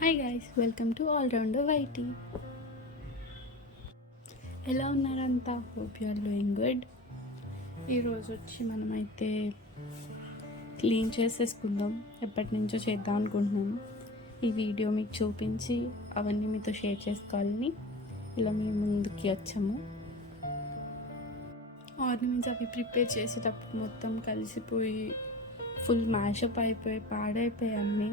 Hi guys, welcome to allrounder YT. ఎలా ఉన్నారంతా? Hope you are doing good. ఈరోజు వచ్చి మనమైతే క్లీన్ చేసేసుకుందాం. ఎప్పటి నుంచో చేద్దాం అనుకుంటున్నాను. ఈ వీడియో మీకు చూపించి అవన్నీ మీతో షేర్ చేసుకోవాలని ఇలా మీ ముందుకి వచ్చాము. ఆర్నమెంట్స్ అవి ప్రిపేర్ చేసేటప్పుడు మొత్తం కలిసిపోయి ఫుల్ మ్యాషప్ అయిపోయి పాడైపోయాయి అన్నీ.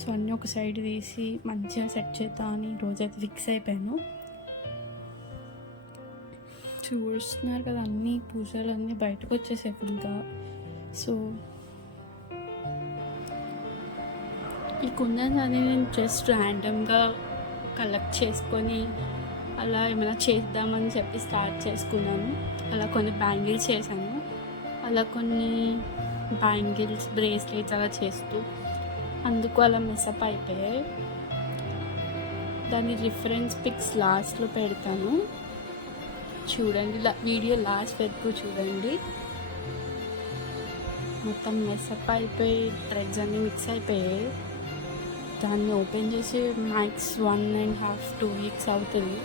సో అన్నీ ఒక సైడ్ తీసి మంచిగా సెట్ చేద్దామని రోజైతే ఫిక్స్ అయిపోయాను. చూస్తున్నారు కదా, అన్నీ పూజలు అన్నీ బయటకు వచ్చేసాయి ఫుల్గా. సో ఈ కుందన్స్ అని నేను జస్ట్ ర్యాండమ్గా కలెక్ట్ చేసుకొని అలా ఏమైనా చేద్దామని చెప్పి స్టార్ట్ చేసుకున్నాను. అలా కొన్ని బ్యాంగిల్స్ చేశాను, అలా కొన్ని బ్యాంగిల్స్ బ్రేస్లెట్స్ అలా చేస్తూ అందుకు అలా మిస్అప్ అయిపోయాయి. దాని రిఫరెన్స్ పిక్స్ లాస్ట్లో పెడతాను, చూడండి. వీడియో లాస్ట్ వరకు చూడండి. మొత్తం మిస్అప్ అయిపోయి థ్రెడ్స్ అన్నీ మిక్స్ అయిపోయాయి. దాన్ని ఓపెన్ చేసి మ్యాక్స్ 1.5-2 వీక్స్ అవుతుంది.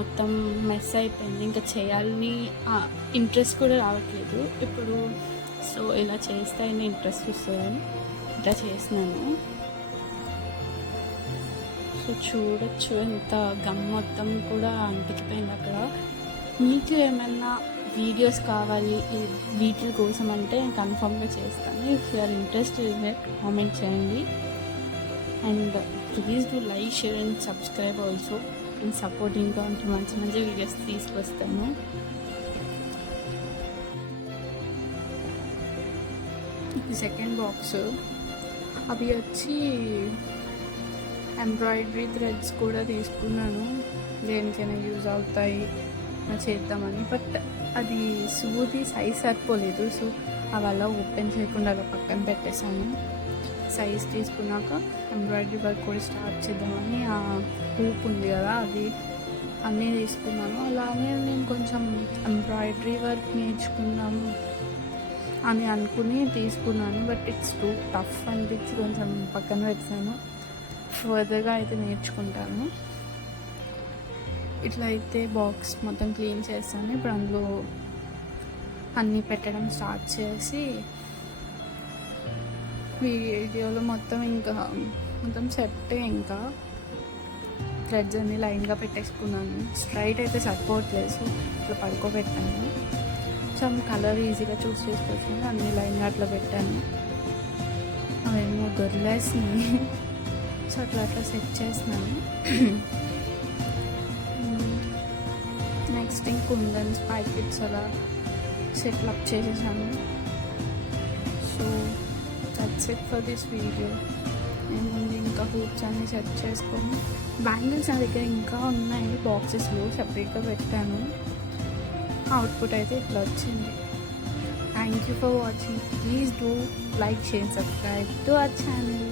మొత్తం మెస్ అయిపోయింది, ఇంకా చేయాలని ఇంట్రెస్ట్ కూడా రావట్లేదు ఇప్పుడు. సో ఇలా చేస్తే అయినా ఇంట్రెస్ట్ వస్తుందని ఇట్లా చేసినాను. సో చూడొచ్చు ఎంత గమ్ మొత్తం కూడా అంటికిపోయింది అక్కడ. మీకు ఏమైనా వీడియోస్ కావాలి వీటి కోసం అంటే కన్ఫామ్గా చేస్తాను. If you are interested comment చేయండి. And please do like, share and subscribe also. And సపోర్టింగ్గా ఉంటే మంచి మంచి వీడియోస్ తీసుకొస్తాను. సెకండ్ బాక్స్ అవి వచ్చి ఎంబ్రాయిడరీ థ్రెడ్స్ కూడా తీసుకున్నాను, దేనికైనా యూజ్ అవుతాయి చేద్దామని. బట్ అది సూది సైజ్ సరిపోలేదు. సో అవి అలా ఓపెన్ చేయకుండా అలా పక్కన పెట్టేశాను. సైజ్ తీసుకున్నాక ఎంబ్రాయిడరీ వర్క్ కూడా స్టార్ట్ చేద్దామని ఆ హూప్ ఉంది కదా, అది అన్నీ తీసుకున్నాను. అలానే నేను కొంచెం ఎంబ్రాయిడరీ వర్క్ నేర్చుకున్నాము అని అనుకుని తీసుకున్నాను. బట్ ఇట్స్ టూ టఫ్ అనిపించి కొంచెం పక్కన పెట్టాను. ఫర్దర్గా అయితే నేర్చుకుంటాను. ఇట్లా అయితే బాక్స్ మొత్తం క్లీన్ చేస్తాను. ఇప్పుడు అందులో అన్నీ పెట్టడం స్టార్ట్ చేసి వీడియోలో మొత్తం సెట్. ఇంకా థ్రెడ్స్ అన్నీ లైన్గా పెట్టేసుకున్నాను. స్ట్రైట్ అయితే సరిపోవట్లేదు, సో ఇట్లా పడుకోబెట్టాను. సో కలర్ ఈజీగా చూస్ చేసుకోవచ్చు, అన్ని లైన్గా అట్లా పెట్టాను. అవేమో గొర్రెస్ని సో అట్లా సెట్ చేసినాను. నెక్స్ట్ కుందన్స్ ప్యాకెట్స్ అలా సెటిల్ అప్ చేసేసాను. So that's it for this video. నేను ఇంకా హూప్స్ అన్నీ సెట్ చేసుకొని బ్యాంగిల్స్ నా దగ్గర ఇంకా ఉన్నాయి, బాక్సెస్లో సపరేట్గా పెట్టాను. అవుట్పుట్ అయితే ఇట్లా వచ్చింది. Thank you for watching. Please do like, share, subscribe to our channel.